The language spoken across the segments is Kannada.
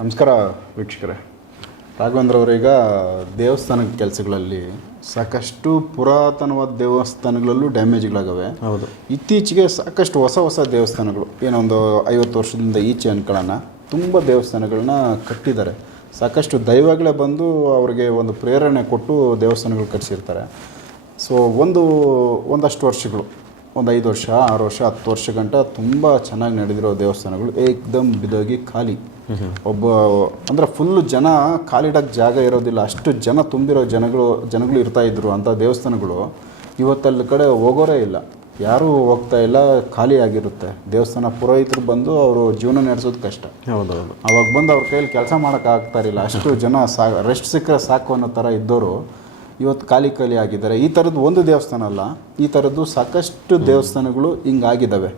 ನಮಸ್ಕಾರ ವೀಕ್ಷಕರೇ. ರಾಘವೇಂದ್ರ ಅವರೀಗ ದೇವಸ್ಥಾನದ ಕೆಲಸಗಳಲ್ಲಿ ಸಾಕಷ್ಟು ಪುರಾತನವಾದ ದೇವಸ್ಥಾನಗಳಲ್ಲೂ ಡ್ಯಾಮೇಜ್ಗಳಾಗವೆ. ಹೌದು. ಇತ್ತೀಚೆಗೆ ಸಾಕಷ್ಟು ಹೊಸ ಹೊಸ ದೇವಸ್ಥಾನಗಳು ಏನೊಂದು ಐವತ್ತು ವರ್ಷದಿಂದ ಈಚೆ ಅನ್ಕೊಳ್ಳೋಣ ತುಂಬ ದೇವಸ್ಥಾನಗಳನ್ನ ಕಟ್ಟಿದ್ದಾರೆ. ಸಾಕಷ್ಟು ದೈವಗಳೇ ಬಂದು ಅವರಿಗೆ ಒಂದು ಪ್ರೇರಣೆ ಕೊಟ್ಟು ದೇವಸ್ಥಾನಗಳು ಕಟ್ಟಿಸಿರ್ತಾರೆ. ಸೊ ಒಂದು ಒಂದಷ್ಟು ವರ್ಷಗಳು ಒಂದು ಐದು ವರ್ಷ ಆರು ವರ್ಷ ಹತ್ತು ವರ್ಷ ಗಂಟ ತುಂಬ ಚೆನ್ನಾಗಿ ನಡೆದಿರೋ ದೇವಸ್ಥಾನಗಳು ಏಕ್ದಮ್ ಬಿದೋಗಿ ಖಾಲಿ. ಒಬ್ಬ ಅಂದರೆ ಫುಲ್ಲು ಜನ ಕಾಲಿಡಕ್ ಜಾಗ ಇರೋದಿಲ್ಲ. ಅಷ್ಟು ಜನ ತುಂಬಿರೋ ಜನಗಳು ಜನಗಳು ಇರ್ತಾ ಇದ್ರು ಅಂತ ದೇವಸ್ಥಾನಗಳು. ಇವತ್ತಲ್ಲಿ ಕಡೆ ಹೋಗೋರೇ ಇಲ್ಲ. ಯಾರೂ ಹೋಗ್ತಾ ಇಲ್ಲ ಖಾಲಿ ಆಗಿರುತ್ತೆ. ದೇವಸ್ಥಾನ ಪುರೋಹಿತರು ಬಂದು ಅವರು ಜೀವನ ನಡೆಸೋದು ಕಷ್ಟ. ಹೌದೌದು. ಅವಾಗ ಬಂದು ಅವ್ರ ಕೈಯಲ್ಲಿ ಕೆಲಸ ಮಾಡಕ್ ಆಗ್ತಾ ಇರಲಿಲ್ಲ. ಅಷ್ಟು ಜನ ಸಾ ರೆಸ್ಟ್ ಸಿಕ್ಕರೆ ಸಾಕು ಅನ್ನೋ ಥರ ಇದ್ದವರು ಇವತ್ತು ಖಾಲಿ ಖಾಲಿ ಆಗಿದ್ದಾರೆ. ಈ ಥರದ್ದು ಒಂದು ದೇವಸ್ಥಾನ ಅಲ್ಲ ಈ ಥರದ್ದು ಸಾಕಷ್ಟು ದೇವಸ್ಥಾನಗಳು ಹಿಂಗಾಗಿದ್ದಾವೆ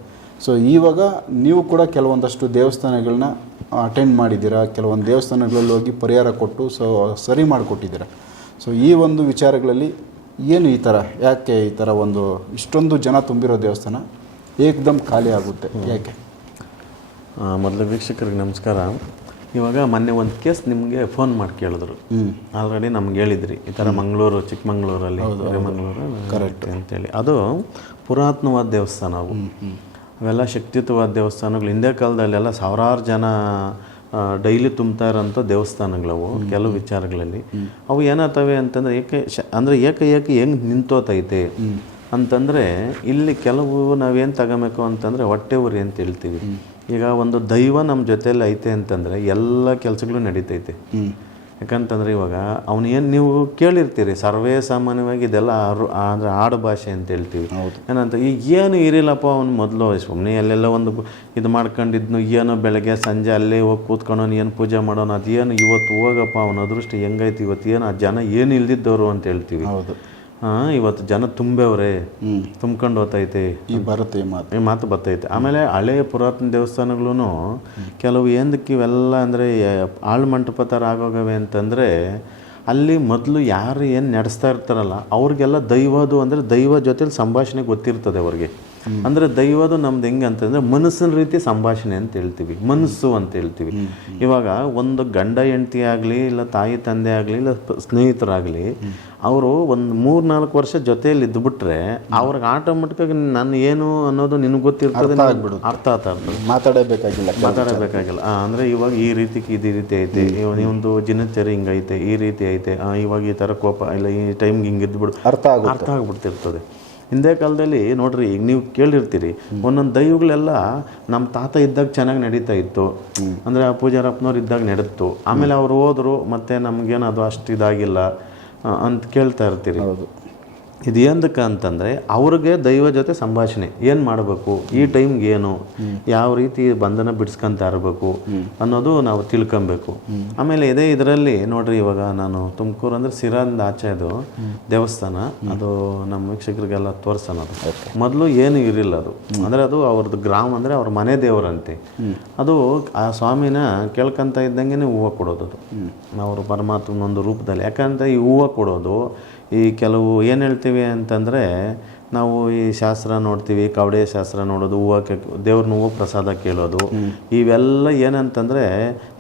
ಸೊ ಇವಾಗ ನೀವು ಕೂಡ ಕೆಲವೊಂದಷ್ಟು ದೇವಸ್ಥಾನಗಳನ್ನ ಅಟೆಂಡ್ ಮಾಡಿದ್ದೀರಾ? ಕೆಲವೊಂದು ದೇವಸ್ಥಾನಗಳಲ್ಲಿ ಹೋಗಿ ಪರಿಹಾರ ಕೊಟ್ಟು ಸೊ ಸರಿ ಮಾಡಿಕೊಟ್ಟಿದ್ದೀರಾ. ಸೊ ಈ ಒಂದು ವಿಚಾರಗಳಲ್ಲಿ ಏನು ಈ ಥರ ಯಾಕೆ ಈ ಥರ ಒಂದು ಇಷ್ಟೊಂದು ಜನ ತುಂಬಿರೋ ದೇವಸ್ಥಾನ ಏಕ್ದಮ್ ಖಾಲಿ ಆಗುತ್ತೆ ಯಾಕೆ? ಮೊದಲು ವೀಕ್ಷಕರಿಗೆ ನಮಸ್ಕಾರ. ಇವಾಗ ಮೊನ್ನೆ ಒಂದು ಕೇಸ್ ನಿಮಗೆ ಫೋನ್ ಮಾಡಿ ಕೇಳಿದ್ರು. ಆಲ್ರೆಡಿ ನಮ್ಗೆ ಹೇಳಿದ್ರಿ ಈ ಥರ ಮಂಗಳೂರು ಚಿಕ್ಕಮಂಗ್ಳೂರಲ್ಲಿ ಮಂಗಳೂರು ಕರೆಕ್ಟ್ ಅಂತೇಳಿ ಅದು ಪುರಾತನವಾದ ದೇವಸ್ಥಾನ ಅವು ಅವೆಲ್ಲ ಶಕ್ತಿಯುತವಾದ ದೇವಸ್ಥಾನಗಳು. ಹಿಂದೆ ಕಾಲದಲ್ಲೆಲ್ಲ ಸಾವಿರಾರು ಜನ ಡೈಲಿ ತುಂಬ್ತಾ ಇರೋಂಥ ದೇವಸ್ಥಾನಗಳವು ಕೆಲವು ವಿಚಾರಗಳಲ್ಲಿ. ಅವು ಏನಾಗ್ತವೆ ಅಂತಂದರೆ ಏಕೆ ಶ- ಅಂದರೆ ಏಕ ಏಕೆ ಹೆಂಗೆ ನಿಂತೋತೈತೆ ಅಂತಂದರೆ ಇಲ್ಲಿ ಕೆಲವು ನಾವೇನು ತಗೋಬೇಕು ಅಂತಂದರೆ ಹೊಟ್ಟೆ ಉರಿ ಅಂತ ಹೇಳ್ತೀವಿ. ಈಗ ಒಂದು ದೈವ ನಮ್ಮ ಜೊತೆಯಲ್ಲಿ ಐತೆ ಅಂತಂದರೆ ಎಲ್ಲ ಕೆಲಸಗಳು ನಡೀತೈತೆ. ಯಾಕಂತಂದ್ರೆ ಇವಾಗ ಅವನು ಏನು ನೀವು ಕೇಳಿರ್ತೀರಿ ಸರ್ವೇ ಸಾಮಾನ್ಯವಾಗಿ ಇದೆಲ್ಲ ಆರು ಅಂದರೆ ಆಡು ಭಾಷೆ ಅಂತ ಹೇಳ್ತೀವಿ. ಏನಂತ ಈಗ ಏನು ಇರಿಲ್ಲಪ್ಪ ಅವ್ನು ಮೊದಲು ಸುಮ್ಮನೆ ಅಲ್ಲೆಲ್ಲ ಒಂದು ಇದು ಮಾಡ್ಕೊಂಡಿದ್ನು ಏನೋ ಬೆಳಗ್ಗೆ ಸಂಜೆ ಅಲ್ಲೇ ಹೋಗಿ ಕೂತ್ಕೊಳೋನು ಏನು ಪೂಜೆ ಮಾಡೋನು ಅದೇನು ಇವತ್ತು ಹೋಗಪ್ಪ ಅವನ ಅದೃಷ್ಟ ಹೆಂಗೈತಿ ಇವತ್ತು ಏನು ಆ ಜನ ಏನು ಇಲ್ದಿದ್ದವರು ಅಂತ ಹೇಳ್ತೀವಿ. ಹೌದು. ಹಾಂ ಇವತ್ತು ಜನ ತುಂಬವ್ರೆ. ತುಂಬ್ಕೊಂಡು ಹೋಗ್ತೈತೆ ಈ ಬರುತ್ತೆ ಈ ಮಾತು. ಈ ಮಾತು ಬರ್ತೈತೆ. ಆಮೇಲೆ ಹಳೆಯ ಪುರಾತನ ದೇವಸ್ಥಾನಗಳೂ ಕೆಲವು ಏನಕ್ಕೆ ಇವೆಲ್ಲ ಅಂದರೆ ಆಳು ಮಂಟಪ ಥರ ಆಗೋಗವೆ ಅಂತಂದರೆ ಅಲ್ಲಿ ಮೊದಲು ಯಾರು ಏನು ನಡೆಸ್ತಾ ಇರ್ತಾರಲ್ಲ ಅವ್ರಿಗೆಲ್ಲ ದೈವದು ಅಂದರೆ ದೈವ ಜೊತೆಲಿ ಸಂಭಾಷಣೆ ಗೊತ್ತಿರ್ತದೆ ಅವ್ರಿಗೆ. ಅಂದರೆ ದೈವದು ನಮ್ದು ಹೆಂಗೆ ಅಂತಂದ್ರೆ ಮನಸ್ಸಿನ ರೀತಿ ಸಂಭಾಷಣೆ ಅಂತ ಹೇಳ್ತೀವಿ. ಮನಸ್ಸು ಅಂತ ಹೇಳ್ತೀವಿ. ಇವಾಗ ಒಂದು ಗಂಡ ಹೆಂಡತಿ ಆಗಲಿ ಇಲ್ಲ ತಾಯಿ ತಂದೆ ಆಗಲಿ ಇಲ್ಲ ಸ್ನೇಹಿತರಾಗ್ಲಿ ಅವರು ಒಂದು ಮೂರು ನಾಲ್ಕು ವರ್ಷ ಜೊತೆಯಲ್ಲಿ ಇದ್ದುಬಿಟ್ರೆ ಅವ್ರಿಗೆ ಆಟೋಮೆಟಿಕಾಗಿ ನಾನು ಏನು ಅನ್ನೋದು ನಿನಗೆ ಗೊತ್ತಿರ್ತದೆ ಅರ್ಥ ಆತ ಮಾತಾಡಬೇಕಾಗಿಲ್ಲ ಮಾತಾಡಬೇಕಾಗಿಲ್ಲ. ಅಂದ್ರೆ ಇವಾಗ ಈ ರೀತಿ ಇದೇ ರೀತಿ ಐತೆ. ಈ ಒಂದು ದಿನಚರಿ ಹಿಂಗೈತೆ ಈ ರೀತಿ ಐತೆ. ಇವಾಗ ಈ ಥರ ಕೋಪ ಇಲ್ಲ ಈ ಟೈಮ್ಗೆ ಹಿಂಗೆ ಇದ್ಬಿಡು. ಅರ್ಥ ಅರ್ಥ ಆಗ್ಬಿಡ್ತಿರ್ತದೆ. ಹಿಂದೆ ಕಾಲದಲ್ಲಿ ನೋಡ್ರಿ, ಈಗ ನೀವು ಕೇಳಿರ್ತೀರಿ, ಒಂದೊಂದು ದೈವಗಳೆಲ್ಲ ನಮ್ಮ ತಾತ ಇದ್ದಾಗ ಚೆನ್ನಾಗಿ ನಡೀತಾ ಇತ್ತು. ಅಂದರೆ ಆ ಪೂಜಾರಪ್ಪನವ್ರು ಇದ್ದಾಗ ನಡೀತು ಆಮೇಲೆ ಅವ್ರು ಹೋದ್ರು, ಮತ್ತೆ ನಮಗೇನು ಅದು ಅಷ್ಟು ಇದಾಗಿಲ್ಲ ಅಂತ ಕೇಳ್ತಾ ಇರ್ತೀರಿ. ಇದು ಏನಕ್ಕೆ ಅಂತಂದರೆ ಅವ್ರಿಗೆ ದೈವ ಜೊತೆ ಸಂಭಾಷಣೆ. ಏನು ಮಾಡಬೇಕು? ಈ ಟೈಮ್ಗೆ ಏನು? ಯಾವ ರೀತಿ ಬಂಧನ ಬಿಡಿಸ್ಕೊಂತ ಇರಬೇಕು? ಅನ್ನೋದು ನಾವು ತಿಳ್ಕೊಬೇಕು. ಆಮೇಲೆ ಇದೇ ಇದರಲ್ಲಿ ನೋಡ್ರಿ ಇವಾಗ ನಾನು ತುಮಕೂರು ಅಂದರೆ ಸಿರಾದಿಂದ ಆಚೆ ಅದು ದೇವಸ್ಥಾನ. ಅದು ನಮ್ಮ ವೀಕ್ಷಕರಿಗೆಲ್ಲ ತೋರಿಸೋಣ ಅದು. ಮೊದಲು ಏನು ಇರಲಿಲ್ಲ ಅದು. ಅಂದರೆ ಅದು ಅವ್ರದ್ದು ಗ್ರಾಮ ಅಂದರೆ ಅವ್ರ ಮನೆ ದೇವರಂತೆ. ಅದು ಆ ಸ್ವಾಮಿನ ಕೇಳ್ಕೊಂತ ಇದ್ದಂಗೆ ಹೂವು ಕೊಡೋದು ಅದು. ಅವರು ಪರಮಾತ್ಮನ ಒಂದು ರೂಪದಲ್ಲಿ. ಯಾಕಂದ್ರೆ ಈ ಹೂವು ಕೊಡೋದು ಈ ಕೆಲವು ಏನು ಹೇಳ್ತೀವಿ ಅಂತಂದರೆ ನಾವು ಈ ಶಾಸ್ತ್ರ ನೋಡ್ತೀವಿ ಕಾವಡಿಯ ಶಾಸ್ತ್ರ ನೋಡೋದು ಹೂವು ದೇವ್ರನ್ನ ಹೂವು ಪ್ರಸಾದ ಕೇಳೋದು ಇವೆಲ್ಲ ಏನಂತಂದರೆ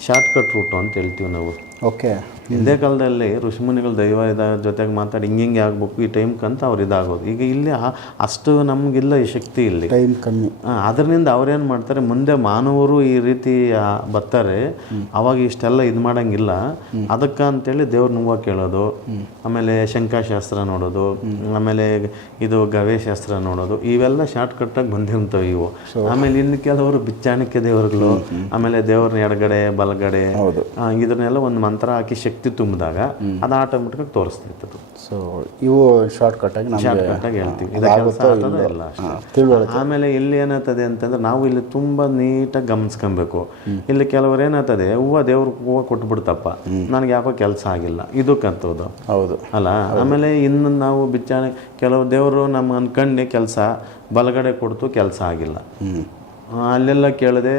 ಶಾರ್ಟ್ಕಟ್ ರೂಟು ಅಂತ ಹೇಳ್ತೀವಿ ನಾವು. ಓಕೆ ಹಿಂದೆ ಕಾಲದಲ್ಲಿ ಋಷಿಮುನಿಗಳು ದೈವ ಇದ ಜೊತೆಗೆ ಮಾತಾಡಿ ಹಿಂಗೆ ಹಿಂಗೆ ಆಗ್ಬೇಕು ಈ ಟೈಮ್ ಕಂತ ಅವ್ರು ಇದಾಗೋದು. ಈಗ ಇಲ್ಲಿ ಅಷ್ಟು ನಮಗಿಲ್ಲ ಈ ಶಕ್ತಿ ಇಲ್ಲಿ. ಟೈಮ್ ಕಮ್ಮಿ. ಅದರಿಂದ ಅವ್ರೇನು ಮಾಡ್ತಾರೆ ಮುಂದೆ ಮಾನವರು ಈ ರೀತಿ ಬರ್ತಾರೆ. ಅವಾಗ ಇಷ್ಟೆಲ್ಲ ಇದು ಮಾಡಂಗಿಲ್ಲ. ಅದಕ್ಕೆ ಅಂತೇಳಿ ದೇವ್ರ ನುಂಗ ಕೇಳೋದು. ಆಮೇಲೆ ಶಂಕಾಶಾಸ್ತ್ರ ನೋಡೋದು. ಆಮೇಲೆ ಇದು ಗವೇಶಾಸ್ತ್ರ ನೋಡೋದು. ಇವೆಲ್ಲ ಶಾರ್ಟ್ ಕಟ್ಟಾಗಿ ಬಂದಿರ್ತವೆ ಇವು. ಆಮೇಲೆ ಇನ್ನು ಕೆಲವರು ಬಿಚ್ಚಾಣಿಕೆ ದೇವರುಗಳು ಆಮೇಲೆ ದೇವ್ರನ್ನ ಎಡಗಡೆ ಬಲಗಡೆ ಇದನ್ನೆಲ್ಲ ಒಂದು ಮಂತ್ರ ಹಾಕಿ ಶಕ್ತಿ ತುಂಬಿದಾಗ ಅದು ಆಟೋಮೆಟಿಕ್ ತೋರಿಸ್ತಿತ್ತು ಸೊ ಇವು ಶಾರ್ಟ್ ಕಟ್ ಆಗಿ ಶಾರ್ಟ್ ಕಟ್ ಆಗಿ ಹೇಳ್ತೀವಿ. ಇಲ್ಲ ಆಮೇಲೆ ಇಲ್ಲಿ ಏನಾಗ್ತದೆ ಅಂತಂದ್ರೆ ನಾವು ಇಲ್ಲಿ ತುಂಬ ನೀಟಾಗಿ ಗಮನಿಸ್ಕೊಬೇಕು. ಇಲ್ಲಿ ಕೆಲವರು ಏನಾಗ್ತದೆ ಹೂವು ದೇವ್ರ ಹೂವು ಕೊಟ್ಬಿಡ್ತಪ್ಪ. ನನಗೆ ಯಾಕೋ ಕೆಲಸ ಆಗಿಲ್ಲ. ಇದಕ್ಕಂತದ್ದು ಹೌದು. ಅಲ್ಲ? ಆಮೇಲೆ ಇನ್ನು ನಾವು ಬಿಚ್ಚಾಣೆ ಕೆಲವು ದೇವರು ನಮ್ಮ ಅನ್ಕಂಡು ಕೆಲಸ ಬಲಗಡೆ ಕೊಡ್ತು ಕೆಲಸ ಆಗಿಲ್ಲ. ಅಲ್ಲೆಲ್ಲ ಕೇಳದೆ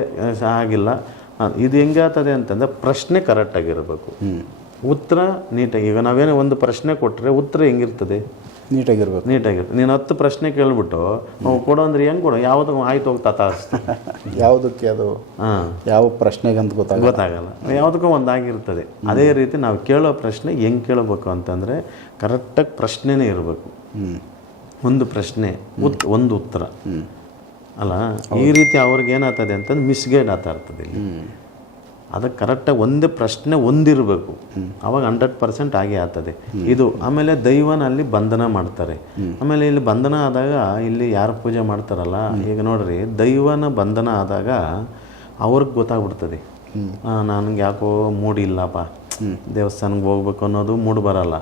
ಆಗಿಲ್ಲ. ಇದು ಹೆಂಗಾಗ್ತದೆ ಅಂತಂದ್ರೆ ಪ್ರಶ್ನೆ ಕರೆಕ್ಟಾಗಿರಬೇಕು ಉತ್ತರ ನೀಟಾಗಿ ಈಗ ನಾವೇನೋ ಒಂದು ಪ್ರಶ್ನೆ ಕೊಟ್ಟರೆ ಉತ್ತರ ಹೆಂಗಿರ್ತದೆ? ನೀಟಾಗಿರ್ಬೇಕು. ನೀಟಾಗಿರ್ತದೆ ನೀನು ಹತ್ತು ಪ್ರಶ್ನೆ ಕೇಳಿಬಿಟ್ಟು ನಾವು ಕೊಡೋ ಅಂದ್ರೆ ಹೆಂಗೆ ಕೊಡು? ಯಾವುದು ಆಯ್ತು ಹೋಗಿ ತಾತ ಯಾವುದಕ್ಕೆ ಅದು? ಹಾಂ. ಯಾವ ಪ್ರಶ್ನೆಗೆ ಅಂತ ಗೊತ್ತಾಗ ಗೊತ್ತಾಗಲ್ಲ. ಯಾವುದಕ್ಕೂ ಒಂದಾಗಿರ್ತದೆ. ಅದೇ ರೀತಿ ನಾವು ಕೇಳೋ ಪ್ರಶ್ನೆ ಹೆಂಗೆ ಕೇಳಬೇಕು ಅಂತಂದರೆ ಕರೆಕ್ಟಾಗಿ ಪ್ರಶ್ನೆನೇ ಇರಬೇಕು. ಹ್ಞೂ ಒಂದು ಪ್ರಶ್ನೆ ಉತ್ ಒಂದು ಉತ್ತರ. ಅಲ್ಲ ಈ ರೀತಿ ಅವ್ರಿಗೆ ಏನಾಗ್ತದೆ ಅಂತಂದ್ರೆ ಮಿಸ್ಗೈಡ್ ಆಗ್ತಾ ಇರ್ತದೆ ಇಲ್ಲಿ. ಅದಕ್ಕೆ ಕರೆಕ್ಟಾಗಿ ಒಂದೇ ಪ್ರಶ್ನೆ ಒಂದಿರಬೇಕು. ಅವಾಗ ಹಂಡ್ರೆಡ್ ಪರ್ಸೆಂಟ್ ಆಗೇ ಆಗ್ತದೆ. ಇದು ಆಮೇಲೆ ದೈವನ ಅಲ್ಲಿ ಬಂಧನ ಮಾಡ್ತಾರೆ. ಆಮೇಲೆ ಇಲ್ಲಿ ಬಂಧನ ಆದಾಗ ಇಲ್ಲಿ ಯಾರು ಪೂಜೆ ಮಾಡ್ತಾರಲ್ಲ ಈಗ ನೋಡ್ರಿ ದೈವನ ಬಂಧನ ಆದಾಗ ಅವ್ರಿಗೆ ಗೊತ್ತಾಗ್ಬಿಡ್ತದೆ. ನನಗೆ ಯಾಕೋ ಮೂಡ್ ಇಲ್ಲಪ್ಪ ದೇವಸ್ಥಾನಕ್ಕೆ ಹೋಗ್ಬೇಕು ಅನ್ನೋದು ಮೂಡ್ ಬರಲ್ಲ.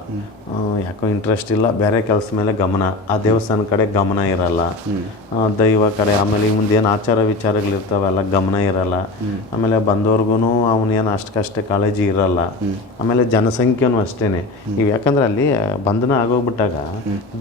ಯಾಕೋ ಇಂಟ್ರೆಸ್ಟ್ ಇಲ್ಲ. ಬೇರೆ ಕೆಲಸ ಮೇಲೆ ಗಮನ. ಆ ದೇವಸ್ಥಾನ ಕಡೆ ಗಮನ ಇರಲ್ಲ. ದೈವ ಕಡೆ ಆಮೇಲೆ ಮುಂದೆ ಏನು ಆಚಾರ ವಿಚಾರಗಳಿರ್ತಾವಲ್ಲ ಗಮನ ಇರಲ್ಲ. ಆಮೇಲೆ ಬಂದವ್ರಿಗೂ ಅವನೇನು ಅಷ್ಟಕ್ಕಷ್ಟೇ ಕಾಳಜಿ ಇರಲ್ಲ. ಆಮೇಲೆ ಜನಸಂಖ್ಯೆನೂ ಅಷ್ಟೇನೆ. ಇವು ಯಾಕಂದ್ರೆ ಅಲ್ಲಿ ಬಂಧನ ಆಗೋಗ್ಬಿಟ್ಟಾಗ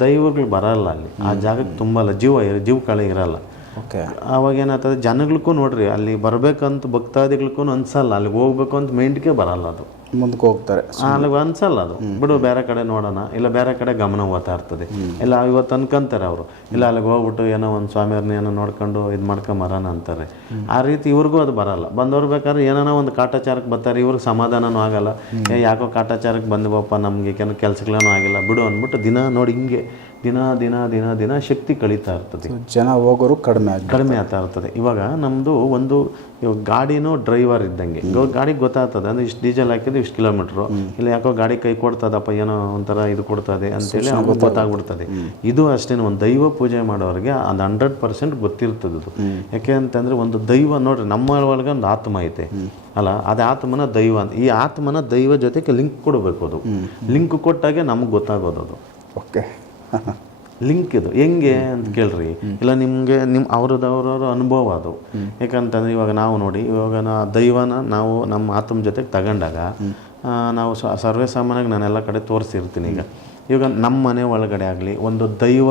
ದೈವಗಳು ಬರಲ್ಲ ಅಲ್ಲಿ. ಆ ಜಾಗಕ್ಕೆ ತುಂಬಲ್ಲ ಜೀವ ಇರ- ಜೀವ ಕಳೆ ಇರಲ್ಲ. ಓಕೆ. ಅವಾಗ ಏನಾಗ್ತದೆ ಜನಗಳಿಗೂ ನೋಡ್ರಿ ಅಲ್ಲಿ ಬರ್ಬೇಕಂತ ಭಕ್ತಾದಿಗಳಿಗೂ ಅನ್ಸಲ್ಲ. ಅಲ್ಲಿಗೆ ಹೋಗ್ಬೇಕು ಅಂತ ಮೈಂಡ್ಗೆ ಬರಲ್ಲ ಅದು. ಮುಂದಕ್ಕೆ ಹೋಗ್ತಾರೆ. ಅಲ್ಲಿಗೆ ಅನ್ಸಲ್ಲ ಅದು. ಬಿಡು ಬೇರೆ ಕಡೆ ನೋಡೋಣ. ಇಲ್ಲ ಬೇರೆ ಕಡೆ ಗಮನ ಓದ್ತಾ ಇರ್ತದೆ. ಇಲ್ಲ ಇವತ್ತು ಅನ್ಕೊಂತಾರೆ ಅವರು. ಇಲ್ಲ ಅಲ್ಲಿಗೆ ಹೋಗ್ಬಿಟ್ಟು ಏನೋ ಒಂದು ಸ್ವಾಮಿಯವ್ರನ್ನ ಏನೋ ನೋಡ್ಕೊಂಡು ಇದು ಮಾಡ್ಕೊಂಬರೋಣ ಅಂತಾರೆ. ಆ ರೀತಿ ಇವ್ರಿಗೂ ಅದು ಬರಲ್ಲ. ಬಂದವ್ರು ಬೇಕಾದ್ರೆ ಏನಾನ ಒಂದು ಕಾಟಾಚಾರಕ್ಕೆ ಬರ್ತಾರೆ. ಇವ್ರಿಗೆ ಸಮಾಧಾನನೂ ಆಗಲ್ಲ. ಏ ಯಾಕೋ ಕಾಟಾಚಾರಕ್ಕೆ ಬಂದ್ವಪ್ಪ ನಮಗೆ ಏನೋ ಕೆಲಸಗಳೇನೂ ಆಗಿಲ್ಲ. ಬಿಡು ಅಂದ್ಬಿಟ್ಟು ದಿನ ನೋಡಿ ಹಿಂಗೆ ದಿನ ದಿನ ದಿನ ದಿನ ಶಕ್ತಿ ಕಳೀತಾ ಇರ್ತದೆ. ಜನ ಹೋಗೋರು ಕಡಿಮೆ ಕಡಿಮೆ ಆಗ್ತಾ ಇರ್ತದೆ. ಇವಾಗ ನಮ್ಮದು ಒಂದು ಇವಾಗ ಗಾಡಿನೂ ಡ್ರೈವರ್ ಇದ್ದಂಗೆ. ಗಾಡಿಗೆ ಗೊತ್ತಾಗ್ತದೆ. ಅಂದ್ರೆ ಇಷ್ಟು ಡೀಸೆಲ್ ಹಾಕಿದ್ರೆ ಇಷ್ಟು ಕಿಲೋಮೀಟ್ರು. ಇಲ್ಲ ಯಾಕೋ ಗಾಡಿ ಕೈ ಕೊಡ್ತದಪ್ಪ ಏನೋ ಒಂಥರ ಇದು ಕೊಡ್ತದೆ ಅಂತೇಳಿ ಅವ್ರಿಗೆ ಗೊತ್ತಾಗ್ಬಿಡ್ತದೆ. ಇದು ಅಷ್ಟೇ ಒಂದು ದೈವ ಪೂಜೆ ಮಾಡೋರಿಗೆ ಅದು ಹಂಡ್ರೆಡ್ ಪರ್ಸೆಂಟ್ ಗೊತ್ತಿರ್ತದೆ ಅದು. ಯಾಕೆ ಅಂತಂದ್ರೆ ಒಂದು ದೈವ ನೋಡ್ರಿ ನಮ್ಮ ಒಳಗೆ ಒಂದು ಆತ್ಮ ಐತೆ. ಅಲ್ಲ ಅದು ಆತ್ಮನ ದೈವ ಅಂತ. ಈ ಆತ್ಮನ ದೈವ ಜೊತೆಗೆ ಲಿಂಕ್ ಕೊಡಬೇಕು ಅದು. ಲಿಂಕ್ ಕೊಟ್ಟಾಗೆ ನಮಗೆ ಗೊತ್ತಾಗೋದು ಅದು. ಓಕೆ. ಲಿಂಕ್ ಇದು. ಹೆಂಗೆ ಅಂತ ಕೇಳ್ರಿ. ಇಲ್ಲ ನಿಮಗೆ ನಿಮ್ಮ ಅವ್ರದವ್ರವ್ರ ಅವ್ರವ್ರ ಅನುಭವ ಅದು. ಯಾಕಂತಂದ್ರೆ ಇವಾಗ ನಾವು ನೋಡಿ ಇವಾಗ ನಾ ದೈವನ ನಾವು ನಮ್ಮ ಆತ್ಮ ಜೊತೆಗೆ ತಗೊಂಡಾಗ ನಾವು ಸರ್ವೇ ಸಾಮಾನ್ಯವಾಗಿ ನಾನೆಲ್ಲ ಕಡೆ ತೋರಿಸಿರ್ತೀನಿ ಈಗ. ಇವಾಗ ನಮ್ಮ ಮನೆ ಒಳಗಡೆ ಆಗಲಿ ಒಂದು ದೈವ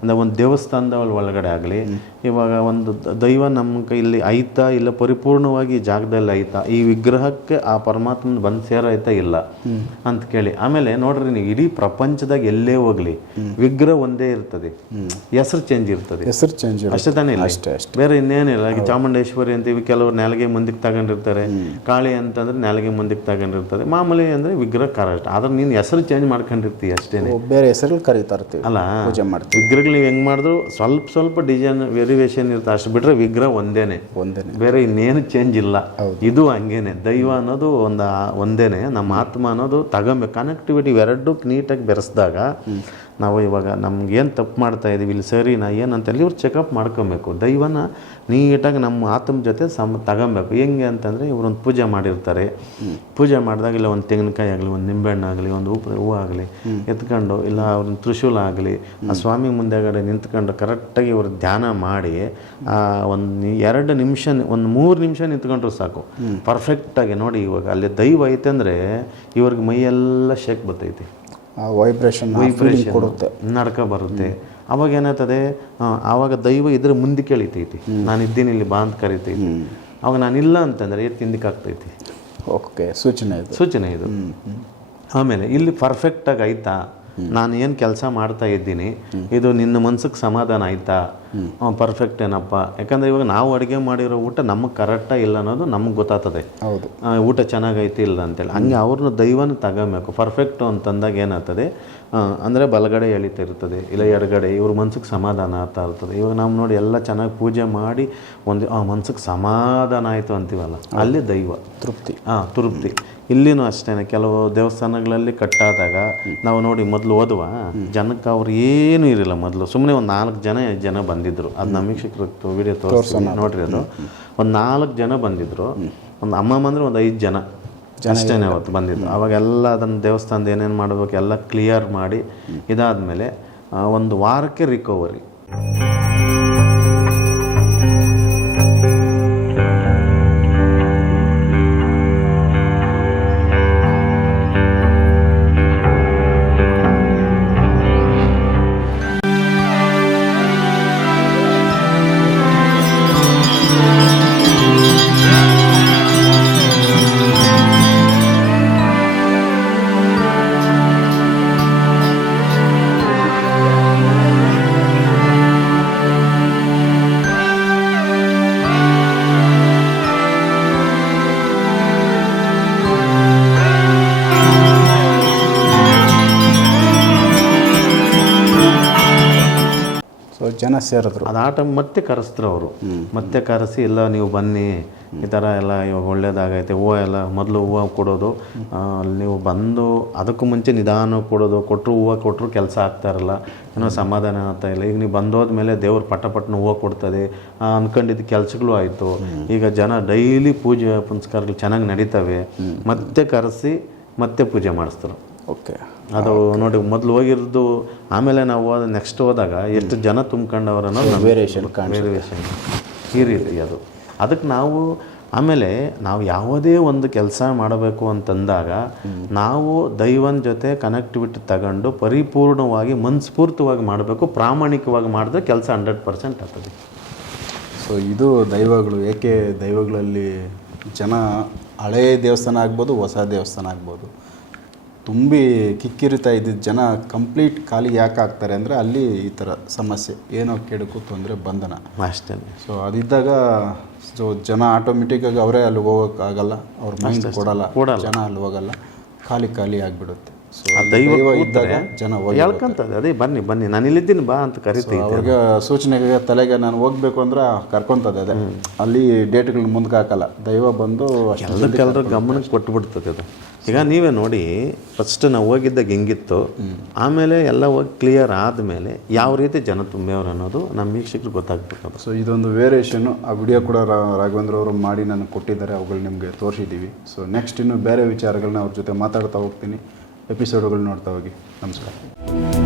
ಅಂದರೆ ಒಂದು ದೇವಸ್ಥಾನದ ಒಳಗಡೆ ಆಗಲಿ ಇವಾಗ ಒಂದು ದೈವ ನಮ್ಮ ಇಲ್ಲಿ ಐತಾ ಇಲ್ಲ ಪರಿಪೂರ್ಣವಾಗಿ ಜಾಗದಲ್ಲಿ ಐತಾ ಈ ವಿಗ್ರಹಕ್ಕೆ ಆ ಪರಮಾತ್ಮನ ಬಂದು ಸೇರೈತಾ ಇಲ್ಲ ಅಂತ ಕೇಳಿ. ಆಮೇಲೆ ನೋಡ್ರಿ ನೀವು ಇಡೀ ಪ್ರಪಂಚದಾಗ ಎಲ್ಲೇ ಹೋಗ್ಲಿ ವಿಗ್ರಹ ಒಂದೇ ಇರ್ತದೆ. ಹೆಸರು ಚೇಂಜ್ ಇರ್ತದೆ. ಹೆಸರು ಚೇಂಜ್ ಅಷ್ಟೇ ತಾನೇ ಇಲ್ಲ? ಅಷ್ಟೇ ಅಷ್ಟೇ. ಬೇರೆ ಇನ್ನೇನಿಲ್ಲ ಈಗ ಚಾಮುಂಡೇಶ್ವರಿ ಅಂತೀವಿ ಕೆಲವರು ನೆಲಗೆ ಮುಂದಕ್ಕೆ ತಗೊಂಡಿರ್ತಾರೆ. ಕಾಳಿ ಅಂತಂದ್ರೆ ನೆಲಗೆ ಮುಂದಕ್ಕೆ ತಗೊಂಡಿರ್ತಾರೆ. ಮಾಮೂಲಿ ಅಂದ್ರೆ ವಿಗ್ರಹ ಕರೆಕ್ಟ್ ಆದ್ರೆ ನೀನು ಹೆಸರು ಚೇಂಜ್ ಮಾಡ್ಕೊಂಡಿರ್ತೀಯ? ಅಷ್ಟೇನೆ. ಓ, ಬೇರೆ ಹೆಸರಲ್ಲಿ ಕರೀತಾ ಇರ್ತೀವಿ. ಅಲ್ಲ ಪೂಜೆ ಮಾಡ್ತೀವಿ. ವಿಗ್ರಹಗಳು ನೀವು ಹೆಂಗ್ ಮಾಡಿದ್ರು ಸ್ವಲ್ಪ ಸ್ವಲ್ಪ ಡಿಸೈನ್ ವೇರಿಯೇಷನ್ ಇರುತ್ತೆ ಅಷ್ಟು ಬಿಟ್ರೆ ವಿಗ್ರಹ ಒಂದೇನೆ. ಒಂದೇನೆ. ಬೇರೆ ಇನ್ನೇನು ಚೇಂಜ್ ಇಲ್ಲ. ಇದು ಹಂಗೇನೆ. ದೈವ ಅನ್ನೋದು ಒಂದು ಒಂದೇನೆ. ನಮ್ಮ ಆತ್ಮ ಅನ್ನೋದು ತಗೊಬೇಕು ಕನೆಕ್ಟಿವಿಟಿ ಎರಡು ನೀಟಾಗಿ ಬೆರೆಸಿದಾಗ ನಾವು ಇವಾಗ ನಮ್ಗೆ ಏನು ತಪ್ಪು ಮಾಡ್ತಾ ಇದೀವಿ ಇಲ್ಲಿ ಸರಿನಾ ಏನಂತ ಇವ್ರು ಚೆಕಪ್ ಮಾಡ್ಕೊಬೇಕು. ದೈವನ ನೀಟಾಗಿ ನಮ್ಮ ಆತ್ಮ ಜೊತೆ ಸಮ ತಗೊಬೇಕು. ಹೆಂಗೆ ಅಂತಂದರೆ ಇವ್ರೊಂದು ಪೂಜೆ ಮಾಡಿರ್ತಾರೆ. ಪೂಜೆ ಮಾಡಿದಾಗ ಇಲ್ಲ ಒಂದು ತೆಂಗಿನಕಾಯಿ ಆಗಲಿ ಒಂದು ನಿಂಬೆಹಣ್ಣು ಆಗಲಿ ಒಂದು ಹೂವು ಹೂವು ಆಗಲಿ ಎತ್ಕೊಂಡು ಇಲ್ಲ ಅವ್ರನ್ನ ತ್ರಿಶೂಲ ಆಗಲಿ ಆ ಸ್ವಾಮಿ ಮುಂದೆಗಡೆ ನಿಂತ್ಕೊಂಡು ಕರೆಕ್ಟಾಗಿ ಇವ್ರು ಧ್ಯಾನ ಮಾಡಿ ಆ ಒಂದು ಎರಡು ನಿಮಿಷ ಒಂದು ಮೂರು ನಿಮಿಷ ನಿಂತ್ಕೊಂಡ್ರು ಸಾಕು. ಪರ್ಫೆಕ್ಟಾಗಿ ನೋಡಿ ಇವಾಗ ಅಲ್ಲಿ ದೈವ ಐತೆ ಅಂದರೆ ಇವ್ರಿಗೆ ಮೈಯೆಲ್ಲ ಶೇಕ್ ಬರ್ತೈತಿ. ವೈಬ್ರೇಷನ್ ವೈಬ್ರೇಷನ್ ಕೊಡುತ್ತೆ. ನಡ್ಕ ಬರುತ್ತೆ. ಅವಾಗ ಏನಾಗ್ತದೆ ಆವಾಗ ದೈವ ಇದ್ರ ಮುಂದೆ ಎಳಿತೈತಿ ನಾನು ಇದ್ದೀನಿ ಇಲ್ಲಿ ಬಾ ಅಂತ ಕರಿತೈತಿ. ಅವಾಗ ನಾನಿಲ್ಲ ಅಂತಂದ್ರೆ ಎತ್ತು ಹಿಂದಕ್ಕೆ ಆಗ್ತೈತಿ? ಓಕೆ ಸೂಚನೆ ಇದು. ಸೂಚನೆ ಇದು. ಆಮೇಲೆ ಇಲ್ಲಿ ಪರ್ಫೆಕ್ಟಾಗಿ ಆಯ್ತಾ? ನಾನು ಏನು ಕೆಲಸ ಮಾಡ್ತಾ ಇದ್ದೀನಿ? ಇದು ನಿನ್ನ ಮನಸ್ಸಿಗೆ ಸಮಾಧಾನ ಆಯ್ತಾ? ಪರ್ಫೆಕ್ಟ್ ಏನಪ್ಪ? ಯಾಕಂದ್ರೆ ಇವಾಗ ನಾವು ಅಡುಗೆ ಮಾಡಿರೋ ಊಟ ನಮಗೆ ಕರೆಕ್ಟಾ ಇಲ್ಲ ಅನ್ನೋದು ನಮಗೆ ಗೊತ್ತಾಗ್ತದೆ. ಹೌದು. ಊಟ ಚೆನ್ನಾಗೈತಿ ಇಲ್ಲ ಅಂತೇಳಿ. ಹಂಗೆ ಅವ್ರನ್ನ ದೈವನ ತಗೋಬೇಕು. ಪರ್ಫೆಕ್ಟು ಅಂತಂದಾಗ ಏನಾಗ್ತದೆ? ಅಂದರೆ ಬಲಗಡೆ ಎಳಿತಿರ್ತದೆ ಇಲ್ಲ ಎಡಗಡೆ ಇವ್ರ ಮನ್ಸಿಗೆ ಸಮಾಧಾನ ಆಗ್ತಾ ಇರ್ತದೆ. ಇವಾಗ ನಾವು ನೋಡಿ ಎಲ್ಲ ಚೆನ್ನಾಗಿ ಪೂಜೆ ಮಾಡಿ ಒಂದು ಆ ಮನ್ಸಿಗೆ ಸಮಾಧಾನ ಆಯಿತು ಅಂತೀವಲ್ಲ? ಅಲ್ಲಿ ದೈವ. ತೃಪ್ತಿ. ಹಾಂ ತೃಪ್ತಿ. ಇಲ್ಲಿನೂ ಅಷ್ಟೇ ಕೆಲವು ದೇವಸ್ಥಾನಗಳಲ್ಲಿ ಕಟ್ಟಾದಾಗ ನಾವು ನೋಡಿ ಮೊದಲು ಓದುವ ಜನಕ್ಕೆ ಅವ್ರು ಏನೂ ಇರಲಿಲ್ಲ ಮೊದಲು. ಸುಮ್ಮನೆ ಒಂದು ನಾಲ್ಕು ಜನ ಜನ ಜನ ಬಂದಿದ್ರು. ಅದು ನಮ್ಮ ಶಿಕ್ಷಕರು ವಿಡಿಯೋ ತೋರಿಸ್ತೀನಿ. ನೋಡ್ರಿ ಅದು. ಒಂದು ನಾಲ್ಕು ಜನ ಬಂದಿದ್ರು. ಒಂದು ಅಮ್ಮಮ್ಮ ಅಂದ್ರೆ ಒಂದು ಐದು ಜನ. ಅಷ್ಟೇನೆ ಅವತ್ತು ಬಂದಿದ್ರು. ಅವಾಗೆಲ್ಲ ಅದನ್ನು ದೇವಸ್ಥಾನದ ಏನೇನು ಮಾಡಬೇಕು ಎಲ್ಲ ಕ್ಲಿಯರ್ ಮಾಡಿ ಇದಾದ್ಮೇಲೆ ಒಂದು ವಾರಕ್ಕೆ ರಿಕವರಿ ಸೇರಿದ್ರು. ಅದು ಆಟ ಮತ್ತೆ ಕರೆಸಿದ್ರು ಅವರು. ಮತ್ತೆ ಕರೆಸಿ ಇಲ್ಲ ನೀವು ಬನ್ನಿ ಈ ಥರ ಎಲ್ಲ ಇವಾಗ ಒಳ್ಳೇದಾಗೈತೆ ಹೂವು ಎಲ್ಲ ಮೊದಲು ಹೂವು ಕೊಡೋದು. ಅಲ್ಲಿ ನೀವು ಬಂದು ಅದಕ್ಕೂ ಮುಂಚೆ ನಿಧಾನ ಕೊಡೋದು ಕೊಟ್ಟರು ಹೂವು ಕೊಟ್ಟರು ಕೆಲಸ ಆಗ್ತಾ ಇರಲ್ಲ. ಏನೋ ಸಮಾಧಾನ ಆಗ್ತಾ ಇಲ್ಲ. ಈಗ ನೀವು ಬಂದೋದ್ಮೇಲೆ ದೇವ್ರು ಪಟ್ಟ ಪಟ್ಟನ ಹೂವು ಕೊಡ್ತದೆ. ಅಂದ್ಕೊಂಡಿದ್ದು ಕೆಲಸಗಳು ಆಯಿತು. ಈಗ ಜನ ಡೈಲಿ ಪೂಜೆ ಪುನಸ್ಕಾರಗಳು ಚೆನ್ನಾಗಿ ನಡೀತವೆ. ಮತ್ತೆ ಕರೆಸಿ ಮತ್ತೆ ಪೂಜೆ ಮಾಡಿಸ್ತಾರೆ. ಓಕೆ. ಅದು ನೋಡಿ ಮೊದಲು ಹೋಗಿರೋದು ಆಮೇಲೆ ನಾವು ಹೋದ ನೆಕ್ಸ್ಟ್ ಹೋದಾಗ ಎಷ್ಟು ಜನ ತುಂಬ್ಕೊಂಡವ್ರ ವೇರಿಯೇಷನ್ ವೇರಿಯೇಷನ್ ಈ ರೀತಿ ಅದು. ಅದಕ್ಕೆ ನಾವು ಆಮೇಲೆ ನಾವು ಯಾವುದೇ ಒಂದು ಕೆಲಸ ಮಾಡಬೇಕು ಅಂತಂದಾಗ ನಾವು ದೈವನ ಜೊತೆ ಕನೆಕ್ಟಿವಿಟಿ ತಗೊಂಡು ಪರಿಪೂರ್ಣವಾಗಿ ಮನಸ್ಫೂರ್ತವಾಗಿ ಮಾಡಬೇಕು ಪ್ರಾಮಾಣಿಕವಾಗಿ ಮಾಡಿದ್ರೆ ಕೆಲಸ ಹಂಡ್ರೆಡ್ ಪರ್ಸೆಂಟ್ ಆಗ್ತದೆ. ಸೊ ಇದು ದೈವಗಳು ಏಕೆ ದೈವಗಳಲ್ಲಿ ಜನ ಹಳೆಯ ದೇವಸ್ಥಾನ ಆಗ್ಬೋದು ಹೊಸ ದೇವಸ್ಥಾನ ಆಗ್ಬೋದು? ತುಂಬಿ ಕಿಕ್ಕಿರಿತಾ ಇದ್ದಿದ್ದ ಜನ ಕಂಪ್ಲೀಟ್ ಖಾಲಿ ಯಾಕೆ ಆಗ್ತಾರೆ ಅಂದರೆ ಅಲ್ಲಿ ಈ ಥರ ಸಮಸ್ಯೆ. ಏನೋ ಕೆಡಕು ತೊಂದರೆ ಬಂಧನ. ಅಷ್ಟೇ. ಸೊ ಅದಿದ್ದಾಗ ಸೊ ಜನ ಆಟೋಮೆಟಿಕ್ಕಾಗಿ ಅವರೇ ಅಲ್ಲಿ ಹೋಗೋಕ್ಕಾಗಲ್ಲ ಅವ್ರ ಮೈಂಡ್ ಕೊಡಲ್ಲ. ಜನ ಅಲ್ಲಿ ಹೋಗಲ್ಲ. ಖಾಲಿ ಖಾಲಿ ಆಗಿಬಿಡುತ್ತೆ. ಸೊ ದೈವ ಇದ್ದಾಗ ಜನ ಹೇಳ್ಕೊಂತದೆ ಅದೇ ಬನ್ನಿ ಬನ್ನಿ. ನಾನು ಇಲ್ಲಿದ್ದೀನಿ ಬಾ ಅಂತ ಕರಿತೀವಿ ಅವ್ರಿಗೆ ಸೂಚನೆಗೆ ತಲೆಗೆ ನಾನು ಹೋಗ್ಬೇಕು ಅಂದ್ರೆ ಕರ್ಕೊಂತದೆ ಅದೇ. ಅಲ್ಲಿ ಡೇಟ್ಗಳನ್ನ ಮುಂದಕ್ಕೆ ಹಾಕಲ್ಲ. ದೈವ ಬಂದು ಅಷ್ಟು ಎಲ್ಲಕ್ಕೆಲ್ಲರೂ ಗಮನಕ್ಕೆ ಕೊಟ್ಬಿಡ್ತದೆ ಅದು. ಈಗ ನೀವೇ ನೋಡಿ ಫಸ್ಟ್ ನಾವು ಹೋಗಿದ್ದಾಗ ಹೆಂಗಿತ್ತು? ಆಮೇಲೆ ಎಲ್ಲ ಹೋಗಿ ಕ್ಲಿಯರ್ ಆದಮೇಲೆ ಯಾವ ರೀತಿ ಜನ ತುಂಬ್ಯವ್ರು ಅನ್ನೋದು ನಮ್ಮ ವೀಕ್ಷಕರಿಗೆ ಗೊತ್ತಾಗ್ಬೇಕು ಸೊ ಇದೊಂದು ವೇರಿಯೇಷನ್ನು ಆ ವಿಡಿಯೋ ಕೂಡ ರಾಘವೇಂದ್ರ ಅವರು ಮಾಡಿ ನನಗೆ ಕೊಟ್ಟಿದ್ದಾರೆ, ಅವುಗಳು ನಿಮಗೆ ತೋರಿಸಿದ್ದೀವಿ. ಸೊ ನೆಕ್ಸ್ಟ್ ಇನ್ನು ಬೇರೆ ವಿಚಾರಗಳನ್ನ ಅವ್ರ ಜೊತೆ ಮಾತಾಡ್ತಾ ಹೋಗ್ತೀನಿ. ಎಪಿಸೋಡ್ಗಳು ನೋಡ್ತಾ ಹೋಗಿ. ನಮಸ್ಕಾರ.